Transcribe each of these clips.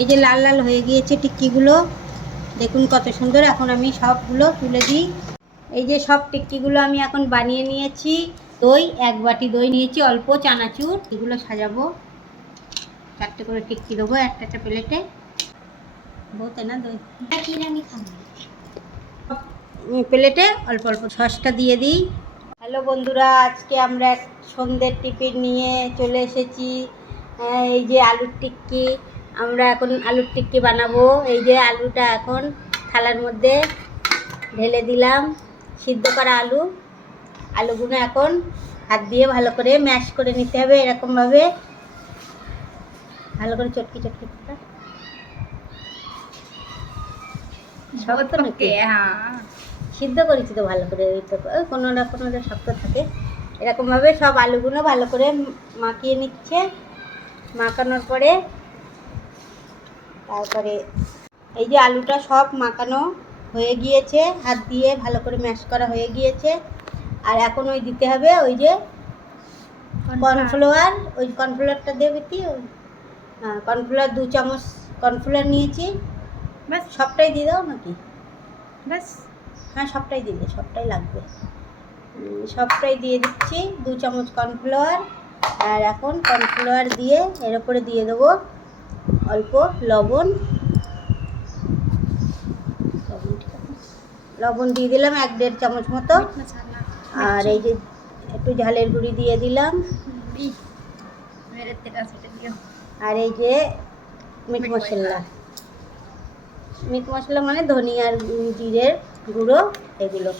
এই যে লাল লাল হয়ে গিয়েছে টিক্কিগুলো, দেখুন কত সুন্দর। এখন আমি সবগুলো তুলে দিই। এই যে সব টিক্কিগুলো আমি এখন বানিয়ে নিয়েছি। দই, 1 বাটি দই নিয়েছি, অল্প চানাচুর, এগুলো সাজাবো। 4টে করে টিক্কি দেবো একটা একটা প্লেটে। বলতে না দই প্লেটে অল্প অল্প সসটা দিয়ে দিই। হ্যালো বন্ধুরা, আজকে আমরা এক সন্ধ্যের টিফিন নিয়ে চলে এসেছি। এই যে আলুর টিক্কি, আমরা এখন আলুর টিক্কি বানাবো। এই যে আলুটা এখন থালার মধ্যে ঢেলে দিলাম, সিদ্ধ করা আলুগুলো এখন হাত দিয়ে ভালো করে ম্যাশ করে নিতে হবে। এরকমভাবে ভালো করে চটকি চটকি শক্ত নাকি? হ্যাঁ, সিদ্ধ করেছি তো ভালো করে। কোনো না কোনো শক্ত থাকে। এরকমভাবে সব আলুগুলো ভালো করে মাখিয়ে নিচ্ছে। মাখানোর পরে তারপরে এই যে আলুটা সব মাখানো হয়ে গিয়েছে, হাত দিয়ে ভালো করে ম্যাশ করা হয়ে গিয়েছে। আর এখন ওই দিতে হবে ওই যে কর্নফ্লাওয়ার, ওই কর্নফ্লাওয়ারটা দেবে কি? কর্নফ্লাওয়ার 2 চামচ কর্নফ্লাওয়ার নিয়েছি। ব্যাস, সবটাই দিয়ে দাও নাকি? ব্যাস, হ্যাঁ সবটাই দিলে, সবটাই লাগবে। সবটাই দিয়ে দিচ্ছি, 2 চামচ কর্নফ্লাওয়ার। আর এখন কর্নফ্লাওয়ার দিয়ে এর উপরে দিয়ে দেবো অল্প লবণ। লবণ দিয়ে দিলাম 1-1.5 চামচ মতো। আর এই যে একটু ঝালের গুঁড়ি দিয়ে দিলাম। আর এই যে মিট মশলা মানে ধনিয়ার জিরের গুঁড়ো, এগুলো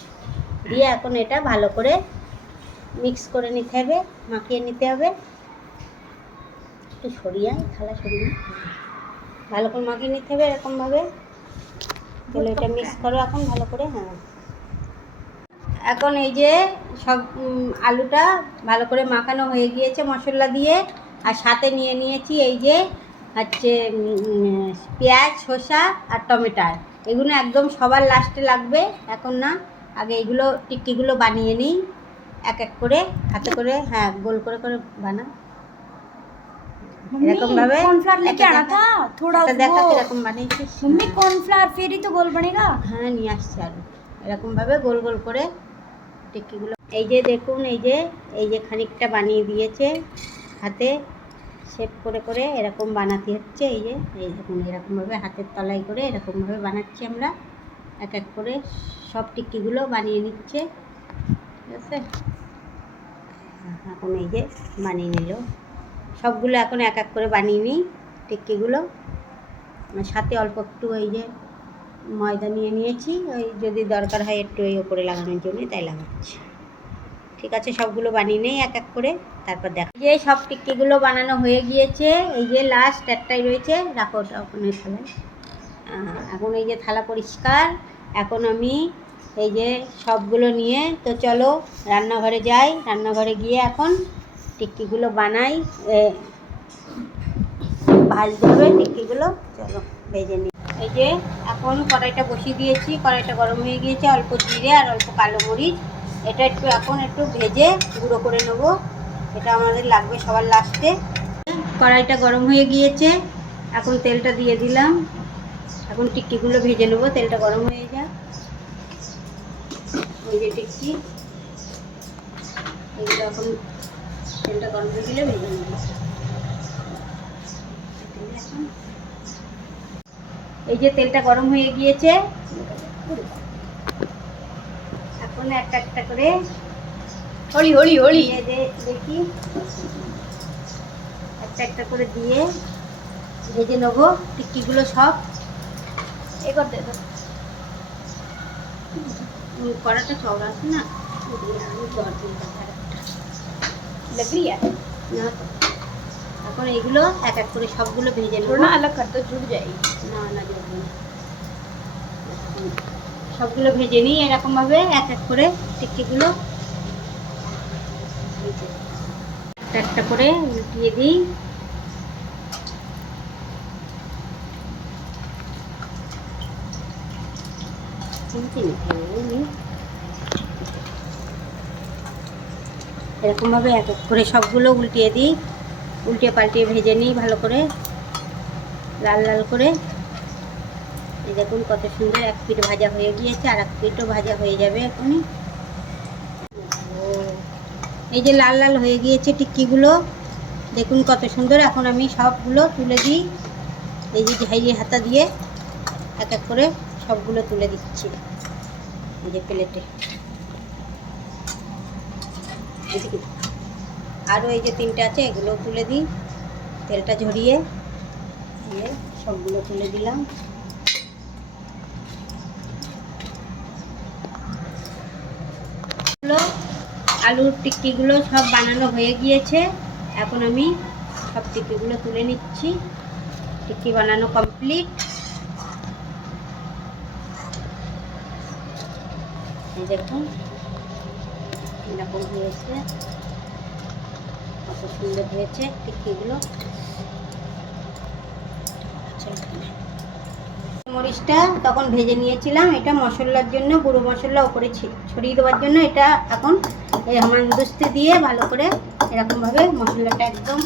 দিয়ে এখন এটা ভালো করে মিক্স করে নিতে হবে, মাখিয়ে নিতে হবে। একটু সরিয়ে থালা সরিয়ে ভালো করে মাখিয়ে নিতে হবে এরকমভাবে। তাহলে এটা মিক্স করো এখন ভালো করে। হ্যাঁ, এখন এই যে সব আলুটা ভালো করে মাখানো হয়ে গিয়েছে মশলা দিয়ে। আর সাথে নিয়ে নিয়েছি এই যে হচ্ছে পেঁয়াজ, শসা আর টমেটো। এগুলো একদম সবার লাস্টে লাগবে, এখন না। আগে এগুলো টিক্কিগুলো বানিয়ে নিই এক এক করে, হাতে করে। হ্যাঁ, গোল করে করে বানা। এরকম ভাবে कॉर्नफ्लावर लेके आना था थोड़ा। দেখা কিরকম বানিয়েছিস मम्मी कॉर्नफ्लावर फिर ही तो गोल बनेगा। হ্যাঁ, নিয়ে আসছি আলু। এরকমভাবে গোল গোল করে টিক্কিগুলো। এই যে দেখুন, এই যে খানিকটা বানিয়ে দিয়েছে হাতে শেপ করে করে, এরকম বানাতে হচ্ছে। এই দেখুন, এরকমভাবে হাতের তলায় করে এরকমভাবে বানাচ্ছি আমরা। এক এক করে সব টিক্কিগুলো বানিয়ে নিচ্ছে, ঠিক আছে। এখন এই যে বানিয়ে নিল সবগুলো। এখন এক এক করে বানিয়ে নিই টিক্কিগুলো। সাথে অল্প একটু এই যে ময়দা নিয়ে নিয়েছি, ওই যদি দরকার হয় একটু এই ওপরে লাগানোর জন্য, তাই লাগাচ্ছি। ঠিক আছে, সবগুলো বানিয়ে নেই এক এক করে, তারপর দেখা। যে সব টিক্কিগুলো বানানো হয়ে গিয়েছে। এই যে লাস্ট একটাই রয়েছে, রাখো ওটা ওখানে থালায়। এখন এই যে থালা পরিষ্কার। এখন আমি এই যে সবগুলো নিয়ে তো চলো রান্নাঘরে যাই। রান্নাঘরে গিয়ে এখন টিক্কিগুলো বানাই, ভাজতে হবে টিক্কিগুলো। চলো ভেজে নিই। এই যে এখন কড়াইটা বসিয়ে দিয়েছি, কড়াইটা গরম হয়ে গিয়েছে। অল্প জিরে আর অল্প কালো মরিচ, এটা এখন একটু ভেজে গুঁড়ো করে নেবো। এটা আমাদের লাগবে সবার লাস্টে। কড়াইটা গরম হয়ে গিয়েছে, এখন তেলটা দিয়ে দিলাম। এখন টিক্কিগুলো ভেজে নেবো, তেলটা গরম হয়ে যায়। ওই যে টিক্কি, এগুলো এখন তেলটা গরম হয়ে গেলে ভেজে নেবো। এই যে তেলটা গরম হয়ে গিয়েছে, এখন একটা একটা করে होली होली होली দেখি একটা একটা করে দিয়ে ভেজে নেবো টিক্কিগুলো সব। एक और दे दो। কড়াটা চওড়া আছে না, लग रही है না। এখন এগুলো এক এক করে সবগুলো ভেজে নেবো। थोड़ा अलग कर दो, जुड़ जाएगी। না না, জড়বে না। সবগুলো ভেজে নিই এরকমভাবে এক এক করে টিক্কিগুলো। একটা একটা করে উল্টিয়ে দিই। এরকমভাবে এক এক করে সবগুলো উল্টিয়ে দিই, উল্টিয়ে পাল্টিয়ে ভেজে নিই ভালো করে। লাল লাল করে। এই দেখুন কত সুন্দর, এক পিঠ ভাজা হয়ে গিয়েছে, আর এক পিঠও ভাজা হয়ে যাবে এখনই। ও, এই যে লাল লাল হয়ে গিয়েছে টিক্কিগুলো, দেখুন কত সুন্দর। এখন আমি সবগুলো তুলে দিই, এই যে ঝাইয়ে হাতা দিয়ে এক এক করে সবগুলো তুলে দিচ্ছি এই যে প্লেটে। আরও এই যে 3টে আছে, এগুলো তুলে দিই, তেলটা ঝরিয়ে দিয়ে সবগুলো তুলে দিলাম। আলুর টিক্কিগুলো সব বানানো হয়ে গিয়েছে, এখন আমি সব টিক্কিগুলো তুলে নিচ্ছি। টিক্কি বানানো কমপ্লিট। এই দেখুন এরকম হয়েছে, কত সুন্দর হয়েছে টিক্কিগুলো। মরিচটা তখন ভেজে নিয়েছিলাম, এটা মশলার জন্য, গুঁড়ো মশলা ওপরে ছড়িয়ে দেওয়ার জন্য। এটা এখন এই হামানদিস্তা দিয়ে ভালো করে এরকমভাবে মশলাটা একদম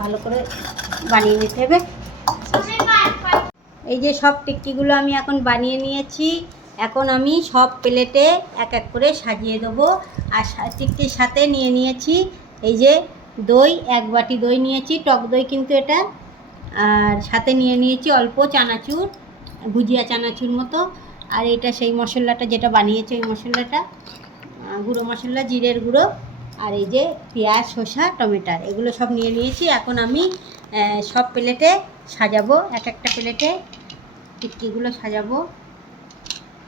ভালো করে বানিয়ে নিতে হবে। এই যে সব টিক্কিগুলো আমি এখন বানিয়ে নিয়েছি, এখন আমি সব প্লেটে এক এক করে সাজিয়ে দেবো। আর টিক্কির সাথে নিয়ে নিয়েছি এই যে দই, 1 বাটি দই নিয়েছি, টক দই কিন্তু এটা। আর সাথে নিয়ে নিয়েছি অল্প চানাচুর, ভুজিয়া চানাচুর মতো। আর এটা সেই মশলাটা যেটা বানিয়েছে, ওই মশলাটা, গুঁড়ো মশলা, জিরের গুঁড়ো, আর এই যে পেঁয়াজ, শসা, টমেটো, এগুলো সব নিয়ে নিয়েছি। এখন আমি সব প্লেটে সাজাবো, এক একটা প্লেটে টিক্কিগুলো সাজাবো।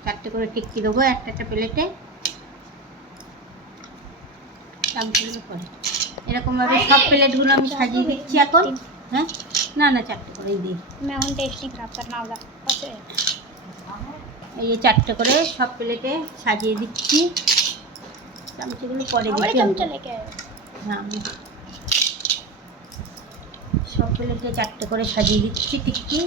4টে করে টিক্কি দেবো একটা একটা প্লেটে। চামচগুলো করে এরকমভাবে সব প্লেটগুলো আমি সাজিয়ে দিচ্ছি এখন। হ্যাঁ, না না 4টে করেই দিই। এই যে 4টে করে সব প্লেটে সাজিয়ে দিচ্ছি। চামচগুলো পরে দিচ্ছি। হ্যাঁ, সব প্লেটে 4টে করে সাজিয়ে দিচ্ছি টিক্কি।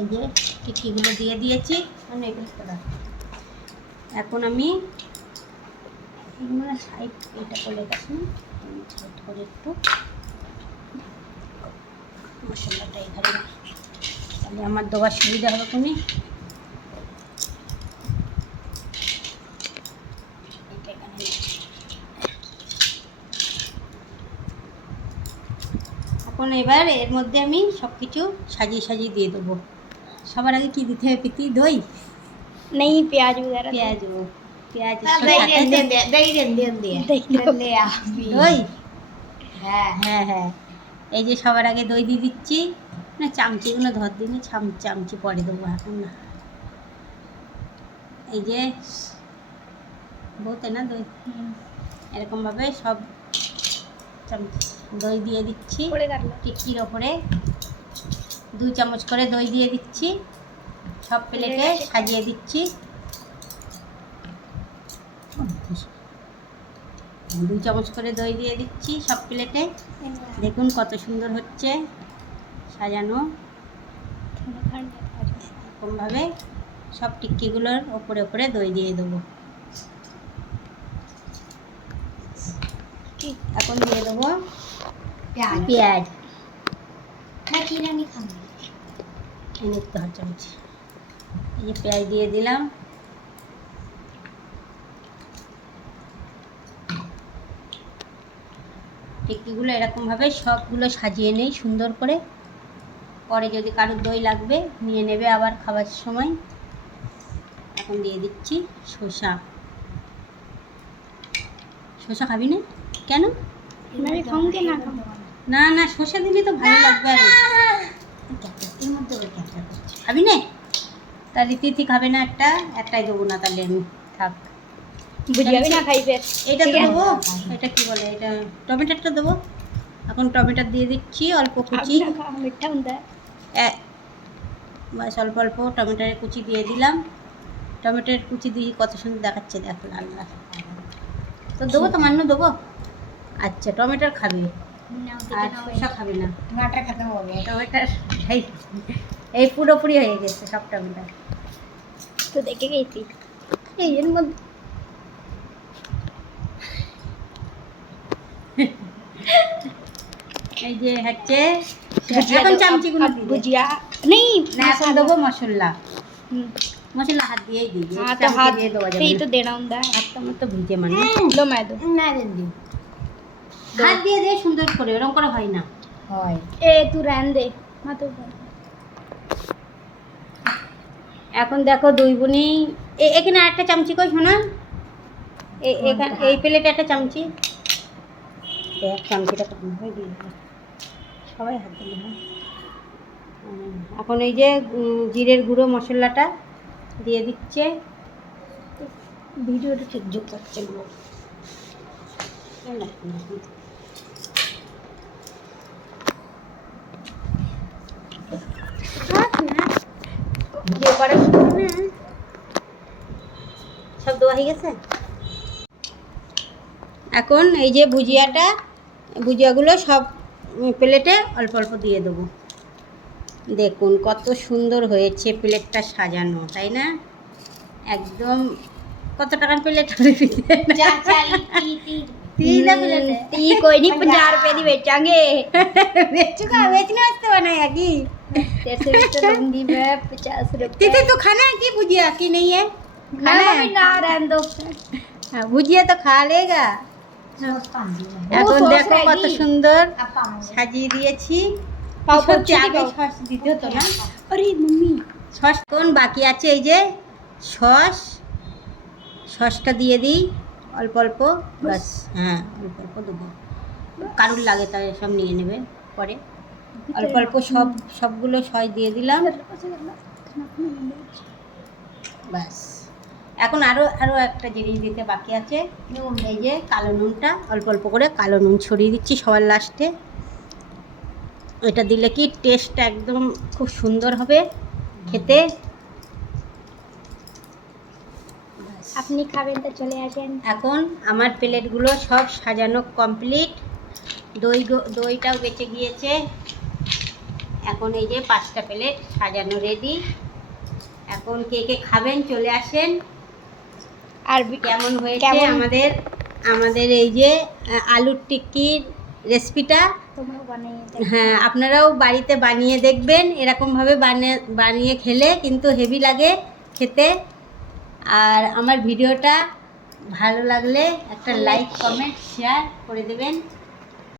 এই যে টিক্কিগুলো দিয়ে দিয়েছি। এখন আমি সাইড এটা করে গেছি, সাইড করে একটু মশলাটা এখানে, তাহলে আমার দেওয়ার সুবিধা হবে। তুমি এখন এবার এর মধ্যে আমি সব কিছু সাজিয়ে সাজিয়ে দিয়ে দেবো। সবার আগে কি দিতে হবে প্রীতি? দই नहीं प्याज वगैरह পেঁয়াজ, পেঁয়াজ দই। হ্যাঁ হ্যাঁ হ্যাঁ, এই যে সবার আগে দই দিয়ে দিচ্ছি। না, চামচিগুলো ধর দিনই, চামচি পরে দেবো এখন না। এই যে বলতে না দই, এরকমভাবে সব দই দিয়ে দিচ্ছি টিক্কির ওপরে। 2 চামচ করে দই দিয়ে দিচ্ছি, সব প্লেটে সাজিয়ে দিচ্ছি। 2 চামচ করে দই দিয়ে দিচ্ছি সব প্লেটে। দেখুন কত সুন্দর হচ্ছে সাজানো। এরকমভাবে সব টিক্কিগুলোর ওপরে ওপরে দই দিয়ে দেবো। এখন দিয়ে দেবো পেঁয়াজ। নিতে হয় চামচ। এই যে পেঁয়াজ দিয়ে দিলাম। টিক্কিগুলো এরকমভাবে সবগুলো সাজিয়ে নেই সুন্দর করে। পরে যদি কারোর দই লাগবে নিয়ে নেবে আবার খাবার সময়। এখন দিয়ে দিচ্ছি শসা। শসা খাবি না কেন? না না, শসা দিলে তো ভালো লাগবে। আর এর মধ্যে ওই ক্যাপটা করছে, খাবি না? তার রীতি খাবে না, একটাই দেবো না তাহলে আমি, থাক। এটা দেবো, এটা কি বলে, এটা টমেটোটা দেবো। এখন টমেটো দিয়ে দিচ্ছি অল্প কুচি, বাস অল্প অল্প টমেটোর কুচি দিয়ে দিলাম। টমেটোর কুচি দিয়ে কত সুন্দর দেখাচ্ছে, দেখো লাল লাল। তো দেবো, তো মান্য দেবো। আচ্ছা, টমেটোর খাবে আর শসা খাবে না। টমেটোর এই পুরোপুরি হয়ে গেছে সব টমেটো। तो देखे गई थी এই এর মধ্যে এই যে হচ্ছে এখন চামচিগুলো अब দিয়ে দে। भुजिया नहीं না এখন দেবো মশলা हम्म, মশলা हाथ दिए ही दीजिए हाँ तो चामची हाथ দিয়ে দেওয়া से যাবে ही না। तो देना होता है হাতটা মতো ভিজে মানে लो मैं दो না দেন দিন হাত দিয়ে দিয়ে সুন্দর করে এরকম করে হয় না হয় ए तू रहन दे हाँ तो এখন দেখো দুই বোনই এখানে আরেকটা চামচি কই শোনা এখানে এই প্লেটে একটা চামচি দেখ চামচিটা কম হয়ে দিয়ে দিল। সবাই হাত দিলে হ্যাঁ এখন এই যে জিরের গুঁড়ো মশলাটা দিয়ে দিচ্ছে ভিডিওটা ঠিক যোগ করছে গুলো ভিডিও করার সময় না সব দেওয়া হয়ে গেছে এখন এই যে ভুজিয়াগুলো সব প্লেটে অল্প অল্প দিয়ে দেবো দেখুন কত সুন্দর হয়েছে প্লেটটা সাজানো তাই না একদম কত টাকার প্লেট হবে ती कोई नहीं 50 रुपए दी बेचांगे बेचने वास्ते बनाया की तेरे से भी तो लूंगी मैं 50 रुपए तीते तो खाना है की भुजिया की नहीं है ना खाना है मम्मी ना रहन दो हाँ, भुजिया तो खा लेगा এখন সস দেখো কত ready। সুন্দর সাজিয়ে দিয়েছি পাও সত্যি পড়ছে আগে দিবাও। সস দিতে হতো না अरे मम्मी সস কোন বাকি আছে এই যে সসটা দিয়ে দিই অল্প অল্প বাস হ্যাঁ অল্প অল্প দেবো কারুর লাগে তাই সব নিয়ে নেবে পরে অল্প অল্প সবগুলো সস দিয়ে দিলাম বাস এখন আরও একটা জিনিস দিতে বাকি আছে এই যে কালো নুনটা অল্প অল্প করে কালো নুন ছড়িয়ে দিচ্ছি সবার লাস্টে এটা দিলে কি টেস্টটা একদম খুব সুন্দর হবে খেতে अपनी खाবেন তো চলে আসেন এখন আমার প্লেটগুলো সব সাজানো কমপ্লিট দইটাও বেঁচে গিয়েছে এখন এই যে 5টা প্লেট সাজানো রেডি এখন কে কে খাবেন চলে আসেন আর কেমন হয়েছে কেমন? আমাদের এই যে আলুর টিক্কির রেসিপিটা তোমরা বানিয়ে হ্যাঁ আপনারাও বাড়িতে বানিয়ে দেখবেন এরকমভাবে বানিয়ে খেলে কিন্তু হেভি লাগে খেতে আর আমার ভিডিওটা ভালো লাগলে একটা লাইক কমেন্ট শেয়ার করে দেবেন